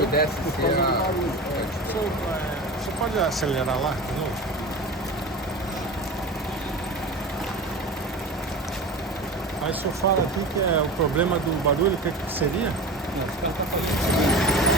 pudesse por ser causa a... do barulho. Você pode acelerar lá de novo? Aí o senhor fala aqui que é o problema do barulho, o que seria? Não, os caras estão fazendo